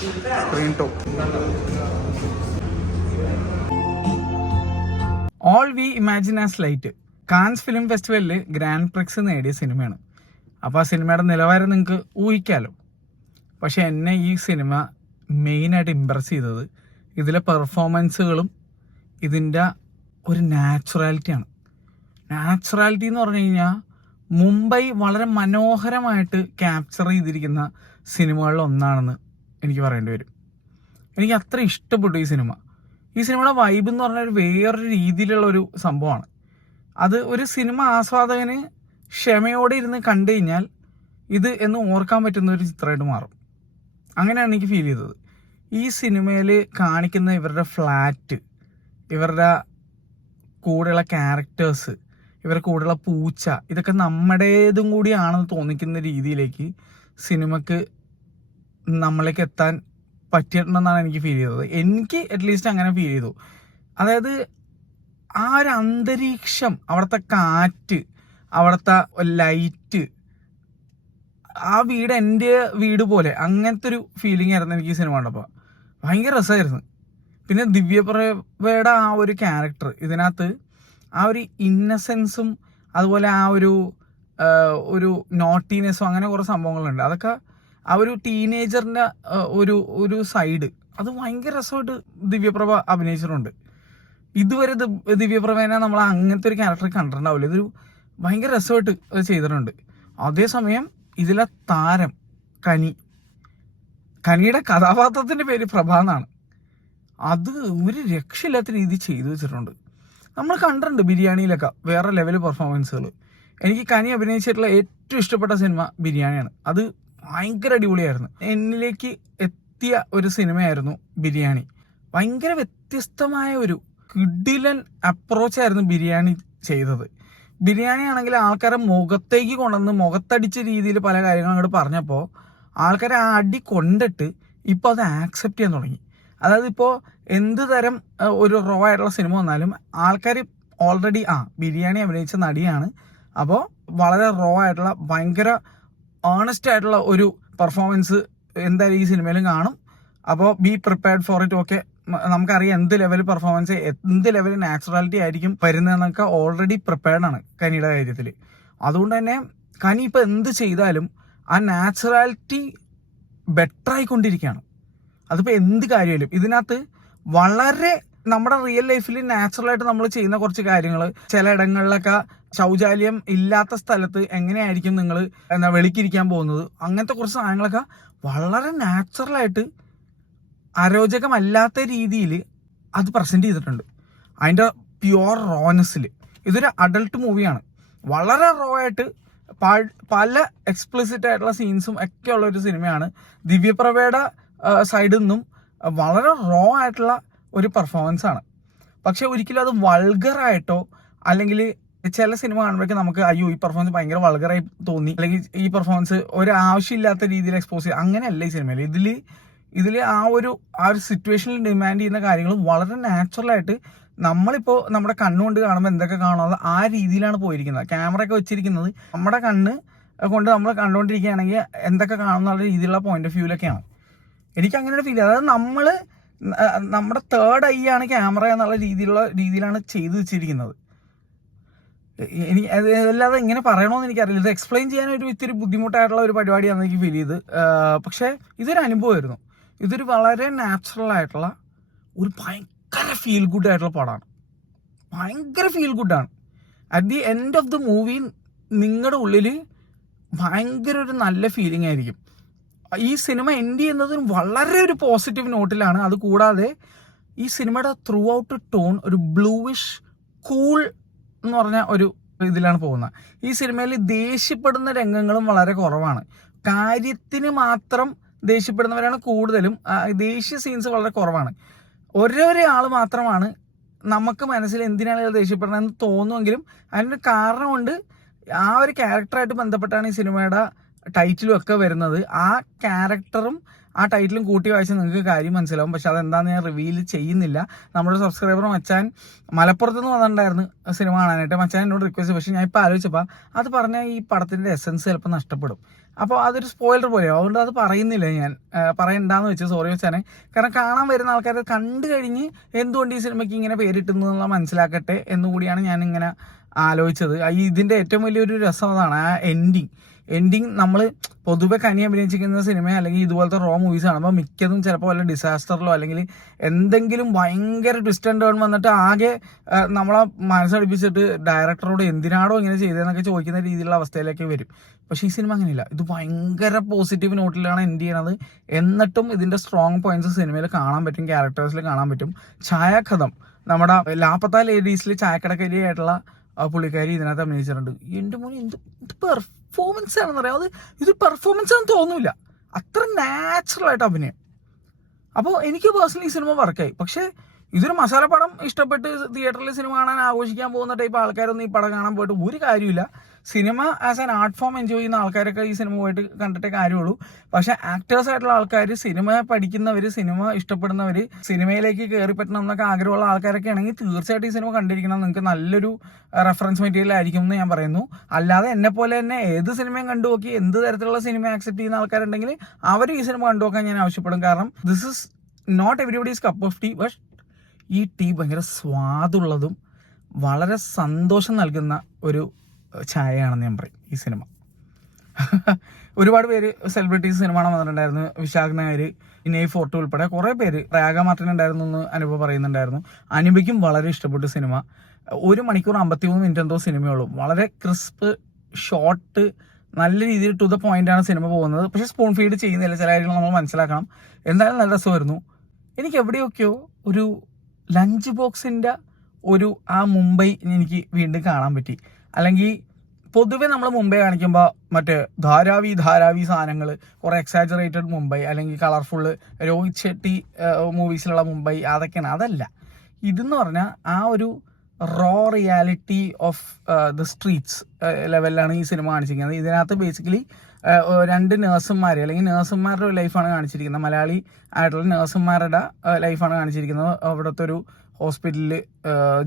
Screen talk. All we imagine as light cans film ഫെസ്റ്റിവലിൽ grand prix നേടിയ സിനിമയാണ്. അപ്പോൾ ആ സിനിമയുടെ നിലവാരം നിങ്ങൾക്ക് ഊഹിക്കാമല്ലോ. പക്ഷെ എന്നെ ഈ സിനിമ മെയിനായിട്ട് ഇമ്പ്രസ് ചെയ്തത് ഇതിലെ പെർഫോമൻസുകളും ഇതിൻ്റെ ഒരു നാച്ചുറാലിറ്റിയാണ്. നാച്ചുറാലിറ്റി എന്ന് പറഞ്ഞു കഴിഞ്ഞാൽ മുംബൈ വളരെ മനോഹരമായിട്ട് ക്യാപ്ചർ ചെയ്തിരിക്കുന്ന സിനിമകളിൽ ഒന്നാണെന്ന് എനിക്ക് പറയേണ്ടി വരും. എനിക്ക് അത്ര ഇഷ്ടപ്പെട്ടു ഈ സിനിമ. ഈ സിനിമയുടെ വൈബ് എന്ന് പറഞ്ഞാൽ വേറൊരു രീതിയിലുള്ള ഒരു സംഭവമാണ്. അത് ഒരു സിനിമ ആസ്വാദകന് ക്ഷമയോടെ ഇരുന്ന് കണ്ടു കഴിഞ്ഞാൽ ഇത് എന്ന് ഓർക്കാൻ പറ്റുന്ന ഒരു ചിത്രമായിട്ട് മാറും. അങ്ങനെയാണ് എനിക്ക് ഫീൽ ചെയ്തത്. ഈ സിനിമയിൽ കാണിക്കുന്ന ഇവരുടെ ഫ്ലാറ്റ്, ഇവരുടെ കൂടെയുള്ള ക്യാരക്ടേഴ്സ്, ഇവരുടെ കൂടെയുള്ള പൂച്ച, ഇതൊക്കെ നമ്മുടേതും കൂടിയാണെന്ന് തോന്നിക്കുന്ന രീതിയിലേക്ക് സിനിമക്ക് നമ്മളിലേക്ക് എത്താൻ പറ്റിയിട്ടുണ്ടെന്നാണ് എനിക്ക് ഫീൽ ചെയ്തത്. എനിക്ക് അറ്റ്ലീസ്റ്റ് അങ്ങനെ ഫീൽ ചെയ്തു. അതായത് ആ ഒരു അന്തരീക്ഷം, അവിടുത്തെ കാറ്റ്, അവിടുത്തെ ലൈറ്റ്, ആ വീട് എൻ്റെ വീട് പോലെ അങ്ങനത്തെ ഒരു ഫീലിംഗ് ആയിരുന്നു എനിക്ക് ഈ സിനിമ കണ്ടപ്പോൾ. ഭയങ്കര രസമായിരുന്നു. പിന്നെ ദിവ്യപ്രഭയുടെ ആ ഒരു ക്യാരക്ടർ ഇതിനകത്ത് ആ ഒരു ഇന്നസെൻസും അതുപോലെ ആ ഒരു നോട്ടിനെസ്സും അങ്ങനെ കുറേ സംഭവങ്ങളുണ്ട്. അതൊക്കെ ആ ഒരു ടീനേജറിൻ്റെ ഒരു സൈഡ് അത് ഭയങ്കര രസമായിട്ട് ദിവ്യപ്രഭ അഭിനയിച്ചിട്ടുണ്ട്. ഇതുവരെ ദിവ്യപ്രഭേനെ നമ്മൾ അങ്ങനത്തെ ഒരു ക്യാരക്ടർ കണ്ടിട്ടുണ്ടാവില്ല. ഇതൊരു ഭയങ്കര രസമായിട്ട് ചെയ്തിട്ടുണ്ട്. അതേസമയം ഇതിലെ താരം കനിയുടെ കഥാപാത്രത്തിൻ്റെ പേര് പ്രഭ എന്നാണ്. അത് ഒരു രക്ഷയില്ലാത്ത രീതി ചെയ്തു വെച്ചിട്ടുണ്ട്. നമ്മൾ കണ്ടിട്ടുണ്ട് ബിരിയാണിയിലൊക്കെ വേറെ ലെവൽ പെർഫോമൻസുകൾ. എനിക്ക് കനി അഭിനയിച്ചിട്ടുള്ള ഏറ്റവും ഇഷ്ടപ്പെട്ട സിനിമ ബിരിയാണിയാണ്. അത് ഭയങ്കര അടിപൊളിയായിരുന്നു. എന്നിലേക്ക് എത്തിയ ഒരു സിനിമയായിരുന്നു ബിരിയാണി. ഭയങ്കര വ്യത്യസ്തമായ ഒരു കിടിലൻ അപ്രോച്ചായിരുന്നു ബിരിയാണി ചെയ്തത്. ബിരിയാണി ആണെങ്കിൽ ആൾക്കാരെ മുഖത്തേക്ക് കൊണ്ടുവന്ന് മുഖത്തടിച്ച രീതിയിൽ പല കാര്യങ്ങളും അങ്ങോട്ട് പറഞ്ഞപ്പോൾ ആൾക്കാരെ ആ അടി കൊണ്ടിട്ട് ഇപ്പോൾ അത് ആക്സെപ്റ്റ് ചെയ്യാൻ തുടങ്ങി. അതായത് ഇപ്പോൾ എന്ത് തരം ഒരു റോ ആയിട്ടുള്ള സിനിമ വന്നാലും ആൾക്കാർ ഓൾറെഡി ബിരിയാണി അഭിനയിച്ച നടിയാണ്, അപ്പോൾ വളരെ റോ ആയിട്ടുള്ള ഭയങ്കര ഓണസ്റ്റ് ആയിട്ടുള്ള ഒരു പെർഫോമൻസ് എന്തായാലും ഈ സിനിമയിലും കാണും. അപ്പോൾ be prepared for it. Okay, നമുക്കറിയാം എന്ത് ലെവൽ പെർഫോമൻസ്, എന്ത് ലെവൽ നാച്ചുറാലിറ്റി ആയിരിക്കും വരുന്നതെന്നൊക്കെ ഓൾറെഡി പ്രിപ്പയർഡ് ആണ് കനിയുടെ കാര്യത്തിൽ. അതുകൊണ്ട് തന്നെ കനി ഇപ്പോൾ എന്ത് ചെയ്താലും ആ നാച്ചുറാലിറ്റി ബെറ്റർ ആയിക്കൊണ്ടിരിക്കുകയാണ്. അതിപ്പോൾ എന്ത് കാര്യമായാലും ഇതിനകത്ത് വളരെ നമ്മുടെ റിയൽ ലൈഫിൽ നാച്ചുറലായിട്ട് നമ്മൾ ചെയ്യുന്ന കുറച്ച് കാര്യങ്ങൾ, ചില ഇടങ്ങളിലൊക്കെ ശൗചാലയം ഇല്ലാത്ത സ്ഥലത്ത് എങ്ങനെയായിരിക്കും നിങ്ങൾ വെളിക്കിരിക്കാൻ പോകുന്നത്, അങ്ങനത്തെ കുറച്ച് സാധനങ്ങളൊക്കെ വളരെ നാച്ചുറലായിട്ട് അരോചകമല്ലാത്ത രീതിയിൽ അത് പ്രസൻറ്റ് ചെയ്തിട്ടുണ്ട്. അതിൻ്റെ പ്യുവർ റോനെസ്സിൽ. ഇതൊരു അഡൾട്ട് മൂവിയാണ്. വളരെ റോ ആയിട്ട് പല എക്സ്പ്ലിസിറ്റ് ആയിട്ടുള്ള സീൻസും ഒക്കെ ഉള്ള ഒരു സിനിമയാണ്. ദിവ്യപ്രഭയുടെ സൈഡിൽ നിന്നും വളരെ റോ ആയിട്ടുള്ള ഒരു പെർഫോമൻസ് ആണ്. പക്ഷെ ഒരിക്കലും അത് വൾഗറായിട്ടോ അല്ലെങ്കിൽ ചില സിനിമ കാണുമ്പോഴേക്കും നമുക്ക് അയ്യോ ഈ പെർഫോമൻസ് ഭയങ്കര വൾഗറായി തോന്നി, അല്ലെങ്കിൽ ഈ പെർഫോമൻസ് ഒരു ആവശ്യമില്ലാത്ത രീതിയിൽ എക്സ്പോസ് ചെയ്യുക, അങ്ങനെയല്ല ഈ സിനിമയിൽ. ഇതിൽ ആ ഒരു സിറ്റുവേഷനിൽ ഡിമാൻഡ് ചെയ്യുന്ന കാര്യങ്ങൾ വളരെ നാച്ചുറലായിട്ട് നമ്മളിപ്പോൾ നമ്മുടെ കണ്ണുകൊണ്ട് കാണുമ്പോൾ എന്തൊക്കെ കാണാതെ ആ രീതിയിലാണ് പോയിരിക്കുന്നത്. ക്യാമറയൊക്കെ വെച്ചിരിക്കുന്നത് നമ്മുടെ കണ്ണ് കൊണ്ട് നമ്മൾ കണ്ടുകൊണ്ടിരിക്കുകയാണെങ്കിൽ എന്തൊക്കെ കാണുന്നുള്ള രീതിയിലുള്ള പോയിന്റ് ഓഫ് വ്യൂവിലൊക്കെയാണ്. എനിക്ക് അങ്ങനെ ഫീൽ. അതായത് നമ്മുടെ തേർഡ് ഐ ആണ് ക്യാമറ എന്നുള്ള രീതിയിലാണ് ചെയ്തു വെച്ചിരിക്കുന്നത്. അതല്ലാതെ ഇങ്ങനെ പറയണമെന്ന് എനിക്കറിയില്ല. ഇത് എക്സ്പ്ലെയിൻ ചെയ്യാൻ ഇത്തിരി ബുദ്ധിമുട്ടായിട്ടുള്ള ഒരു പരിപാടിയാണെന്ന് എനിക്ക് ഫീൽ ചെയ്ത്. പക്ഷേ ഇതൊരു അനുഭവമായിരുന്നു. ഇതൊരു വളരെ നാച്ചുറൽ ആയിട്ടുള്ള ഒരു ഭയങ്കര ഫീൽ ഗുഡ് ആയിട്ടുള്ള പടമാണ്. ഭയങ്കര ഫീൽ ഗുഡാണ്. At the end of the movie നിങ്ങളുടെ ഉള്ളിൽ ഭയങ്കര ഒരു നല്ല ഫീലിംഗ് ആയിരിക്കും. ഈ സിനിമ എൻഡ് ചെയ്യുന്നത് വളരെ ഒരു പോസിറ്റീവ് നോട്ടിലാണ്. അതുകൂടാതെ ഈ സിനിമയുടെ ത്രൂ ഔട്ട് ടോൺ ഒരു ബ്ലൂയിഷ് കൂൾ എന്ന് പറഞ്ഞ ഒരു ഇതിലാണ് പോകുന്നത്. ഈ സിനിമയിൽ ദേഷ്യപ്പെടുന്ന രംഗങ്ങളും വളരെ കുറവാണ്. കാര്യത്തിന് മാത്രം ദേഷ്യപ്പെടുന്നവരാണ് കൂടുതലും. ദേഷ്യ സീൻസ് വളരെ കുറവാണ്. ഒരാൾ മാത്രമാണ് നമുക്ക് മനസ്സിൽ എന്തിനാണ് ദേഷ്യപ്പെടണമെന്ന് തോന്നുമെങ്കിലും അതിനൊരു കാരണമുണ്ട്. ആ ഒരു ക്യാരക്ടറായിട്ട് ബന്ധപ്പെട്ടാണ് ഈ സിനിമയുടെ ടൈറ്റിലും ഒക്കെ വരുന്നത്. ആ ക്യാരക്ടറും ആ ടൈറ്റിലും കൂട്ടി വായിച്ചാൽ നിങ്ങൾക്ക് കാര്യം മനസ്സിലാവും. പക്ഷെ അതെന്താണെന്ന് ഞാൻ റിവീൽ ചെയ്യുന്നില്ല. നമ്മുടെ സബ്സ്ക്രൈബർ മച്ചാൻ മലപ്പുറത്തുനിന്ന് വന്നിട്ടുണ്ടായിരുന്നു സിനിമ കാണാനായിട്ട്. മച്ചാൻ എന്നോട് റിക്വസ്റ്റ്, പക്ഷേ ഞാൻ ഇപ്പോൾ ആലോചിച്ചപ്പോൾ അത് പറഞ്ഞാൽ ഈ പടത്തിൻ്റെ എസൻസ് ചിലപ്പോൾ നഷ്ടപ്പെടും. അപ്പോൾ അതൊരു സ്പോയിലർ പോലെയോ, അതുകൊണ്ട് അത് പറയുന്നില്ല. ഞാൻ പറയണ്ടെന്ന് വെച്ച്, സോറി വെച്ചാനെ. കാരണം കാണാൻ വരുന്ന ആൾക്കാർ കണ്ടു കഴിഞ്ഞ് എന്തുകൊണ്ട് ഈ സിനിമയ്ക്ക് ഇങ്ങനെ പേരിട്ടുന്നു എന്നുള്ള മനസ്സിലാക്കട്ടെ എന്നുകൂടിയാണ് ഞാനിങ്ങനെ ആലോചിച്ചത്. ഇതിൻ്റെ ഏറ്റവും വലിയൊരു രസം അതാണ്, ആ എൻഡിങ് നമ്മൾ പൊതുവെ കനി അഭിനയിച്ചിരിക്കുന്ന സിനിമ അല്ലെങ്കിൽ ഇതുപോലത്തെ റോ മൂവീസ് കാണുമ്പോൾ മിക്കതും ചിലപ്പോൾ വല്ല ഡിസാസ്റ്ററിലോ അല്ലെങ്കിൽ എന്തെങ്കിലും ഭയങ്കര ട്വിസ്റ്റ് ആൻഡ് ടേൺ വന്നിട്ട് ആകെ നമ്മളെ മനസ്സടിപ്പിച്ചിട്ട് ഡയറക്ടറോട് എന്തിനാണോ ഇങ്ങനെ ചെയ്തതെന്നൊക്കെ ചോദിക്കുന്ന രീതിയിലുള്ള അവസ്ഥയിലേക്ക് വരും. പക്ഷേ ഈ സിനിമ അങ്ങനെയില്ല. ഇത് ഭയങ്കര പോസിറ്റീവ് നോട്ടിലാണ് എൻഡ് ചെയ്യണത്. എന്നിട്ടും ഇതിൻ്റെ സ്ട്രോങ് പോയിന്റ്സ് സിനിമയിൽ കാണാൻ പറ്റും, ക്യാരക്ടേഴ്സിൽ കാണാൻ പറ്റും. ഛായാകഥം, നമ്മുടെ ലാപ്പത്ത ലേഡീസിൽ ചായക്കടക്കരിയായിട്ടുള്ള പുള്ളിക്കാരി ഇതിനകത്ത് അഭിനയിച്ചിട്ടുണ്ട്. എൻ്റെ മോനെ എന്ത് പെർഫോമൻസ് ആണെന്ന് പറയാം. ഇത് പെർഫോമൻസ് ആണെന്ന് തോന്നൂല, അത്ര നാച്ചുറൽ ആയിട്ട് അഭിനയം. അപ്പോൾ എനിക്ക് പേഴ്സണലി ഈ സിനിമ വർക്കായി. പക്ഷേ ഇതൊരു മസാല പടം ഇഷ്ടപ്പെട്ട് തിയേറ്ററിൽ സിനിമ കാണാൻ ആഘോഷിക്കാൻ പോകുന്ന ടൈപ്പ് ആൾക്കാരൊന്നും ഈ പടം കാണാൻ പോയിട്ട് ഒരു കാര്യമില്ല. Cinema as an art form enjoy ചെയ്യുന്ന ആൾക്കാരൊക്കെ ഈ സിനിമ പോയിട്ട് കണ്ടിട്ടേ കാര്യമുള്ളൂ. പക്ഷേ ആക്ടേഴ്സ് ആയിട്ടുള്ള ആൾക്കാർ, സിനിമ പഠിക്കുന്നവർ, സിനിമ ഇഷ്ടപ്പെടുന്നവർ, സിനിമയിലേക്ക് കയറി പറ്റണം എന്നൊക്കെ ആഗ്രഹമുള്ള ആൾക്കാരൊക്കെ ആണെങ്കിൽ തീർച്ചയായിട്ടും ഈ സിനിമ കണ്ടിരിക്കണം. നിങ്ങൾക്ക് നല്ലൊരു റെഫറൻസ് മെറ്റീരിയൽ ആയിരിക്കും എന്ന് ഞാൻ പറയുന്നു. അല്ലാതെ എന്നെ പോലെ തന്നെ ഏത് സിനിമയും കണ്ടു നോക്കി എന്ത് തരത്തിലുള്ള സിനിമ ആക്സെപ്റ്റ് ചെയ്യുന്ന ആൾക്കാരുണ്ടെങ്കിൽ അവർ ഈ സിനിമ കണ്ടു നോക്കാൻ ഞാൻ ആവശ്യപ്പെടും. കാരണം this is not everybody's cup of tea. But ഈ ടീ ഭയങ്കര സ്വാദുള്ളതും വളരെ സന്തോഷം നൽകുന്ന ഒരു ചായയാണെന്ന് ഞാൻ പറയും ഈ സിനിമ. ഒരുപാട് പേര് സെലിബ്രിറ്റീസ് സിനിമ കാണാൻ വന്നിട്ടുണ്ടായിരുന്നു. വിശാഖ് നായർ, ഇനൈ ഫോർട്ട് ഉൾപ്പെടെ കുറേ പേര്, റേഖ മാർട്ടിൻ ഉണ്ടായിരുന്നു എന്ന് അനുഭവ പറയുന്നുണ്ടായിരുന്നു. അനുഭയ്ക്കും വളരെ ഇഷ്ടപ്പെട്ടു സിനിമ. 1 മണിക്കൂർ 53 മിനിറ്റ് എന്തോ സിനിമയുള്ളൂ. വളരെ ക്രിസ്പ്, ഷോർട്ട്, നല്ല രീതിയിൽ ടു ദ പോയിന്റ് ആണ് സിനിമ പോകുന്നത്. പക്ഷേ സ്പൂൺ ഫീഡ് ചെയ്യുന്നില്ല, ചില കാര്യങ്ങൾ നമ്മൾ മനസ്സിലാക്കണം. എന്തായാലും നല്ല രസമായിരുന്നു. എനിക്ക് എവിടെയൊക്കെയോ ഒരു ലഞ്ച് ബോക്സിൻ്റെ ആ മുംബൈ എനിക്ക് വീണ്ടും കാണാൻ പറ്റി. അല്ലെങ്കിൽ പൊതുവെ നമ്മൾ മുംബൈ കാണിക്കുമ്പോൾ മറ്റേ ധാരാവി സാധനങ്ങൾ, കുറേ എക്സാജറേറ്റഡ് മുംബൈ, അല്ലെങ്കിൽ കളർഫുള്ള് രോഹിത് ഷെട്ടി മൂവീസിലുള്ള മുംബൈ, അതൊക്കെയാണ്. അതല്ല, ഇതെന്ന് പറഞ്ഞാൽ ആ ഒരു raw reality of the streets ലെവലിലാണ് ഈ സിനിമ കാണിച്ചിരിക്കുന്നത്. ഇതിനകത്ത് ബേസിക്കലി 2 നേഴ്സുമാർ, അല്ലെങ്കിൽ നേഴ്സുമാരുടെ ഒരു ലൈഫാണ് കാണിച്ചിരിക്കുന്നത്. മലയാളി ആയിട്ടുള്ള നേഴ്സുമാരുടെ ലൈഫാണ് കാണിച്ചിരിക്കുന്നത്. അവിടുത്തെ ഒരു ഹോസ്പിറ്റലിൽ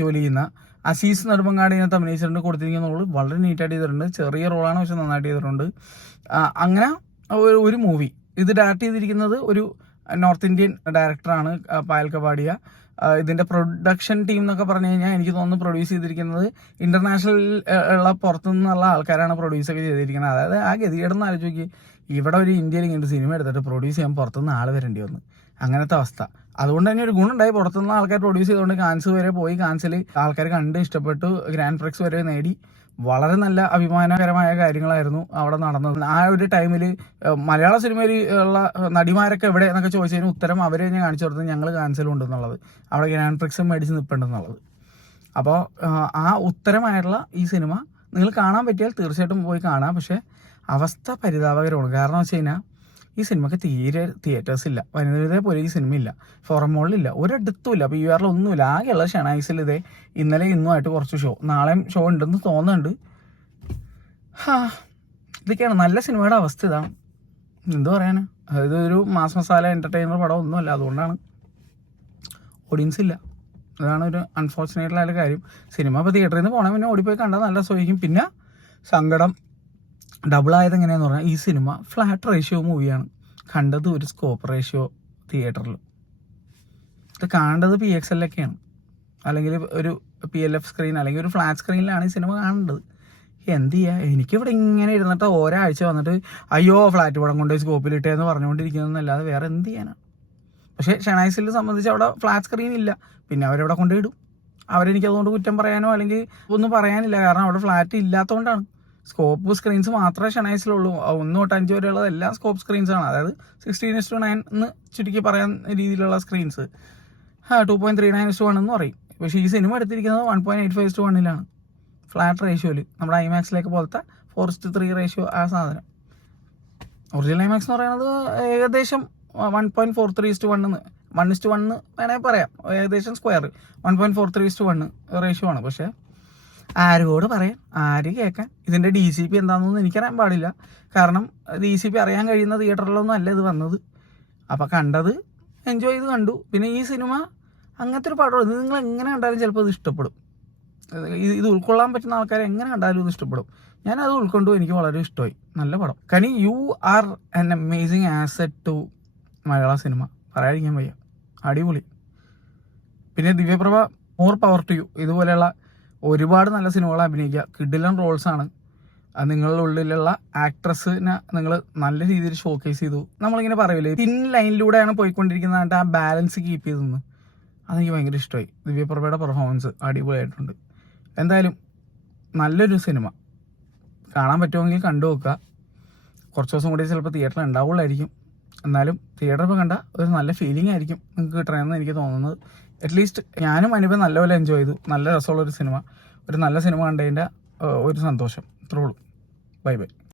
ജോലി ചെയ്യുന്ന അസീസ് നെടുമങ്ങാട് ഇതിനകത്ത് അഭിനയിച്ചിട്ടുണ്ട്. കൊടുത്തിരിക്കുന്ന റോള് വളരെ നീറ്റായിട്ട് ചെയ്തിട്ടുണ്ട്. ചെറിയ റോളാണ്, പക്ഷെ നന്നായിട്ട് ചെയ്തിട്ടുണ്ട്. അങ്ങനെ ഒരു മൂവി ഇത് ഡയറക്റ്റ് ചെയ്തിരിക്കുന്നത് ഒരു നോർത്ത് ഇന്ത്യൻ ഡയറക്ടറാണ്, പായൽ കപാടിയ. ഇതിൻ്റെ പ്രൊഡക്ഷൻ ടീം എന്നൊക്കെ പറഞ്ഞു കഴിഞ്ഞാൽ എനിക്ക് തോന്നുന്നു പ്രൊഡ്യൂസ് ചെയ്തിരിക്കുന്നത് ഇന്റർനാഷണൽ ഉള്ള പുറത്തുനിന്നുള്ള ആൾക്കാരാണ് പ്രൊഡ്യൂസൊക്കെ ചെയ്തിരിക്കുന്നത്. അതായത് ആ ഗതികേടെന്ന് ആലോചിച്ച് ഇവിടെ ഒരു ഇന്ത്യയിൽ ഇങ്ങനെ സിനിമ എടുത്തിട്ട് പ്രൊഡ്യൂസ് ചെയ്യാൻ പുറത്തുനിന്ന് ആൾ വരേണ്ടി വന്നു, അങ്ങനത്തെ അവസ്ഥ. അതുകൊണ്ട് തന്നെ ഒരു ഗുണമുണ്ടായി, പുറത്തുനിന്ന് ആൾക്കാർ പ്രൊഡ്യൂസ് ചെയ്തുകൊണ്ട് കാൻസ് വരെ പോയി, കാൻസിൽ ആൾക്കാർ കണ്ട് ഇഷ്ടപ്പെട്ടു, ഗ്രാൻഡ് പ്രിക്സ് വരെ നേടി. വളരെ നല്ല അഭിമാനകരമായ കാര്യങ്ങളായിരുന്നു അവിടെ നടന്നത്. ആ ഒരു ടൈമിൽ മലയാള സിനിമയിൽ ഉള്ള നടിമാരൊക്കെ എവിടെ എന്നൊക്കെ ചോദിച്ചു കഴിഞ്ഞാൽ ഉത്തരം അവരെ ഞാൻ കാണിച്ചു കൊടുത്തത് ഞങ്ങൾ കാൻസലുണ്ടെന്നുള്ളത്, അവിടെ ഗ്രാൻഡ് പ്രിക്സും മേടിച്ച് നിൽപ്പുണ്ടെന്നുള്ളത്. അപ്പോൾ ആ ഉത്തരമായിട്ടുള്ള ഈ സിനിമ നിങ്ങൾ കാണാൻ പറ്റിയാൽ തീർച്ചയായിട്ടും പോയി കാണാം. പക്ഷേ അവസ്ഥ പരിതാപകരമാണ്. കാരണം വെച്ച് കഴിഞ്ഞാൽ ഈ സിനിമയ്ക്ക് തീരെ തിയേറ്റേഴ്സ് ഇല്ല. വനിതയെ പോലെ ഈ സിനിമ ഇല്ല, ഫോറം മോളിലില്ല, ഒരിടത്തും ഇല്ല, PVR ഒന്നുമില്ല. ആകെയുള്ള ഷെണൈസിൽ ഇതേ ഇന്നലെ ഇന്നുമായിട്ട് കുറച്ച് ഷോ, നാളെയും ഷോ ഉണ്ടെന്ന് തോന്നുന്നുണ്ട്. ഇതൊക്കെയാണ് നല്ല സിനിമയുടെ അവസ്ഥ. ഇതാണ് എന്ത് പറയാനാ, അതായത് ഒരു മാസ് മസാല എൻ്റർടൈനർ പടം ഒന്നുമല്ല, അതുകൊണ്ടാണ് ഓഡിയൻസ് ഇല്ല. അതാണ് ഒരു അൺഫോർച്ചുനേറ്റായ കാര്യം. സിനിമ ഇപ്പോൾ തിയേറ്ററിൽ നിന്ന് പോകണേ പിന്നെ ഓടിപ്പോയി കണ്ടാൽ നല്ല സുഖിക്കും. പിന്നെ സങ്കടം ഡബിളായത് എങ്ങനെയാന്ന് പറഞ്ഞാൽ ഈ സിനിമ ഫ്ലാറ്റ് റേഷ്യോ മൂവിയാണ്. കണ്ടത് ഒരു സ്കോപ്പ് റേഷ്യോ തിയേറ്ററിൽ. ഇത് കാണേണ്ടത് PXL-ഒക്കെയാണ്, അല്ലെങ്കിൽ ഒരു PLF സ്ക്രീൻ, അല്ലെങ്കിൽ ഒരു ഫ്ലാറ്റ് സ്ക്രീനിലാണ് ഈ സിനിമ കാണേണ്ടത്. എന്ത് ചെയ്യുക, എനിക്കിവിടെ ഇങ്ങനെ ഇരുന്നിട്ട് ഒരാഴ്ച വന്നിട്ട് അയ്യോ ഫ്ലാറ്റ് പടം കൊണ്ടുപോയി സ്കോപ്പിലിട്ടേന്ന് പറഞ്ഞുകൊണ്ടിരിക്കുന്നതെന്നല്ലാതെ വേറെ എന്ത് ചെയ്യാനാണ്. പക്ഷേ ഷെണൈസിൽ സംബന്ധിച്ച് അവിടെ ഫ്ലാറ്റ് സ്ക്രീൻ ഇല്ല, പിന്നെ അവരവിടെ കൊണ്ടുപോയിടും. അവരെനിക്കതുകൊണ്ട് കുറ്റം പറയാനോ അല്ലെങ്കിൽ ഒന്നും പറയാനില്ല, കാരണം അവിടെ ഫ്ലാറ്റ് ഇല്ലാത്തതുകൊണ്ടാണ്. സ്കോപ്പ് സ്ക്രീൻസ് മാത്രമേ ഷെണൈസിലുള്ളൂ. 1 തൊട്ട് 5 വരെയുള്ളത് എല്ലാം സ്കോപ്പ് സ്ക്രീൻസാണ്. അതായത് 16:9 എന്ന് ചുരുക്കി പറയാൻ രീതിയിലുള്ള സ്ക്രീൻസ്. 2.39:1 എന്ന് പറയും. പക്ഷേ ഈ സിനിമ എടുത്തിരിക്കുന്നത് 1.85:1 ഫ്ലാറ്റ് റേഷ്യോയിൽ. നമ്മുടെ ഐമാക്സിലേക്ക് പോലത്തെ 4:3 റേഷ്യോ ആ സാധനം. ഒറിജിനൽ ഐമാക്സ് എന്ന് പറയുന്നത് ഏകദേശം 1.43:1 1:1 വേണമെങ്കിൽ പറയാം, ഏകദേശം സ്ക്വയർ 1.43:1 റേഷ്യോ ആണ്. പക്ഷേ ആരോട് പറയാൻ, ആര് കേൾക്കാൻ? ഇതിൻ്റെ DCP എന്താണെന്നൊന്നും എനിക്കറിയാൻ പാടില്ല. കാരണം DCP അറിയാൻ കഴിയുന്ന തിയേറ്ററിലൊന്നും അല്ല ഇത് വന്നത്. അപ്പോൾ കണ്ടത് എൻജോയ് ചെയ്ത് കണ്ടു. പിന്നെ ഈ സിനിമ അങ്ങനത്തെ ഒരു പടമാണ്. ഇത് നിങ്ങൾ എങ്ങനെ കണ്ടാലും ചിലപ്പോൾ ഇത് ഇഷ്ടപ്പെടും. ഇത് ഉൾക്കൊള്ളാൻ പറ്റുന്ന ആൾക്കാരെ എങ്ങനെ കണ്ടാലും ഇത് ഇഷ്ടപ്പെടും. ഞാനത് ഉൾക്കൊണ്ടു, എനിക്ക് വളരെ ഇഷ്ടമായി. നല്ല പടം. കാരണം you are an amazing asset to Malayalam cinema, പറയാതിരിക്കാൻ വയ്യ. അടിപൊളി. പിന്നെ Divyaprabha, more power to you. ഇതുപോലെയുള്ള ഒരുപാട് നല്ല സിനിമകൾ അഭിനയിക്കുക. കിഡിലൻ റോൾസാണ്. അത് നിങ്ങളുടെ ഉള്ളിലുള്ള ആക്ട്രസിനെ നിങ്ങൾ നല്ല രീതിയിൽ ഷോക്കേസ് ചെയ്തു. നമ്മളിങ്ങനെ പറയില്ലേ, തിൻ ലൈനിലൂടെയാണ് പോയിക്കൊണ്ടിരിക്കുന്നത്, ആ ബാലൻസ് കീപ്പ് ചെയ്തെന്ന്. അതെനിക്ക് ഭയങ്കര ഇഷ്ടമായി. ദിവ്യപ്രഭയുടെ പെർഫോമൻസ് അടിപൊളിയായിട്ടുണ്ട്. എന്തായാലും നല്ലൊരു സിനിമ. കാണാൻ പറ്റുമെങ്കിൽ കണ്ടു നോക്കുക. കുറച്ച് ദിവസം കൂടി ചിലപ്പോൾ തിയേറ്ററിൽ ഉണ്ടാവുള്ളായിരിക്കും. എന്നാലും തിയേറ്ററിൽ ഇപ്പോൾ കണ്ട ഒരു നല്ല ഫീലിംഗ് ആയിരിക്കും നിങ്ങൾക്ക് കിട്ടണമെന്ന് എനിക്ക് തോന്നുന്നത്. അറ്റ്ലീസ്റ്റ് ഞാനും അനുഭവം നല്ലപോലെ എൻജോയ് ചെയ്തു. നല്ല രസമുള്ളൊരു സിനിമ, ഒരു നല്ല സിനിമ കണ്ടതിൻ്റെ ഒരു സന്തോഷം. ഇത്രേ ഉള്ളൂ. Bye bye.